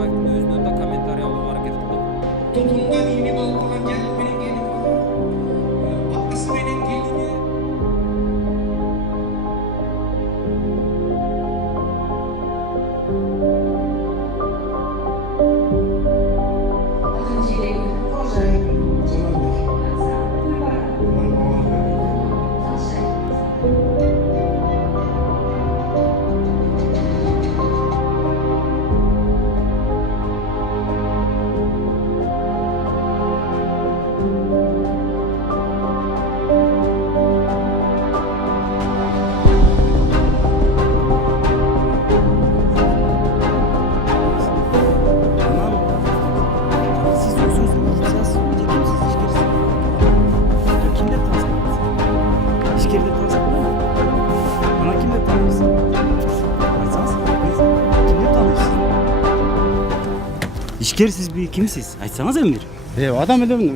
Назарбаевтың өзінен де комментарий алуға аракет қылдық. Тұтынған үйіне болған келіппенен келіп атқысыменен келіне. İşker siz bir kimsiz? Айтсаңыз Emir. Adam öyle mi?